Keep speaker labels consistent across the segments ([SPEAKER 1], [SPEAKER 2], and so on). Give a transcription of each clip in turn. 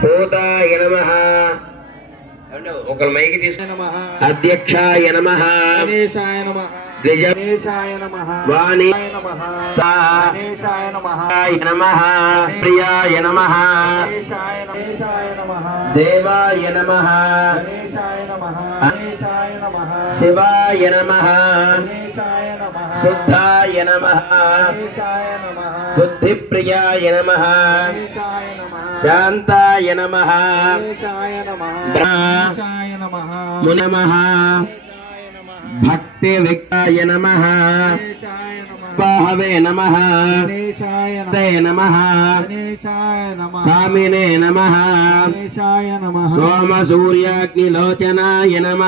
[SPEAKER 1] భూతాయ నమ ఒకరు మైకి తీసు
[SPEAKER 2] నమః
[SPEAKER 1] అధ్యక్షాయ నమ
[SPEAKER 2] గణేశాయ నమః గణేశాయ నమః
[SPEAKER 1] వాణి
[SPEAKER 2] నమః
[SPEAKER 1] సా
[SPEAKER 2] నమః
[SPEAKER 1] ప్రియాయ నమ దేవాయ నమ శివాయ నమ శుద్ధాయ నమ బుద్ధిప్రియాయ నమః శాంతాయ నమ.
[SPEAKER 2] నమః.
[SPEAKER 1] భక్తి విక్తాయ నమ.
[SPEAKER 2] గణేశాయ నమః.
[SPEAKER 1] బాహవే నమ.
[SPEAKER 2] గణేశాయ
[SPEAKER 1] తే నమ. కామినే నమ. సోమ సూర్యాగ్నిలోచనాయ నమ.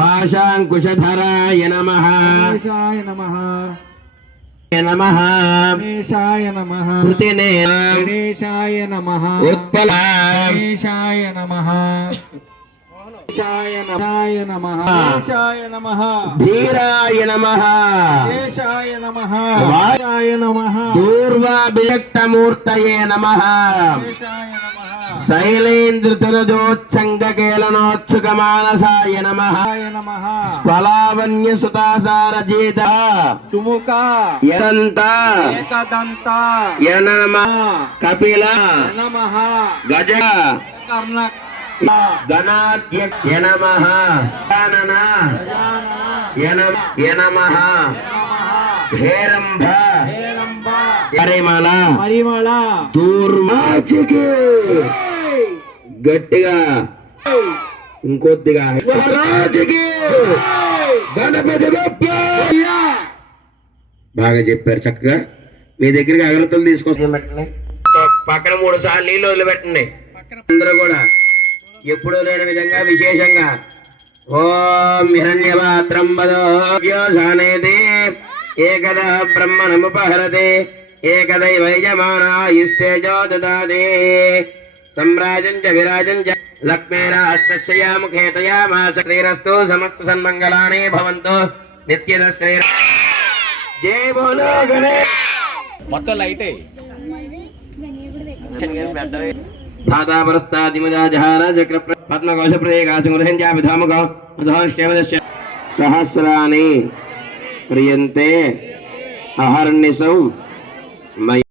[SPEAKER 1] పాశాంకుశధరాయ నమ.
[SPEAKER 2] నమః. గణేశాయ నమః.
[SPEAKER 1] కృతినే
[SPEAKER 2] గణేశాయ నమః.
[SPEAKER 1] ఉత్పల.
[SPEAKER 2] గణేశాయ నమః. గణేశాయ నమః. గణేశాయ నమః.
[SPEAKER 1] ధీరాయ నమ.
[SPEAKER 2] గణేశాయ నమః. గణేశాయ నమః.
[SPEAKER 1] దూర్వాభియక్తమూర్తయే నమ.
[SPEAKER 2] గణేశాయ నమః.
[SPEAKER 1] శైలేంద్రతురజోత్సంగకేళనోత్సుకమానసాయ నమ. స్వలావణ్య సుతాసారజీత
[SPEAKER 2] సుముఖ.
[SPEAKER 1] యనంత
[SPEAKER 2] ఏకదంత.
[SPEAKER 1] యనమ. కపిల.
[SPEAKER 2] నమః
[SPEAKER 1] గజ.
[SPEAKER 2] కర్ణ.
[SPEAKER 1] గణాధ్య యనమ. గణన యనమ. యనమ. హేరంభ.
[SPEAKER 2] హేరంబ
[SPEAKER 1] పరిమళ
[SPEAKER 2] పరిమళ
[SPEAKER 1] దూర్వాచికి గట్టిగా. ఇంకొద్దిగా. మహారాజుకి గణపతి బప్ప బాగా చెప్పారు చక్కగా. మీ దగ్గరికి అగరత్తులు తీసుకొస్తాం పెట్టండి పక్కన మూడు సార్లు నీళ్ళు వదిలిపెట్టండి. అందరూ కూడా. ఎప్పుడూ లేని విధంగా విశేషంగా. ఓం హిరణ్యపాత్రం వదోనేతి ఏకద బ్రహ్మణముపహరతే. ఏకదైవైజమానాయుస్తేజో దదాదే సమ్రాజం చ విరాజం చ లక్ష్మీరాష్టశ్రయా ముఖేతయామాస శ్రీరస్తు సమస్త సన్మంగళాని భవంతు. నిత్యద శ్రీ జై బోలో గణేష్
[SPEAKER 2] మొత్తం లైటే
[SPEAKER 1] పద్మకోశ ప్రదేకాశముఖం సహస్రాన్ని ప్రియంతే అహర్నిశౌ My.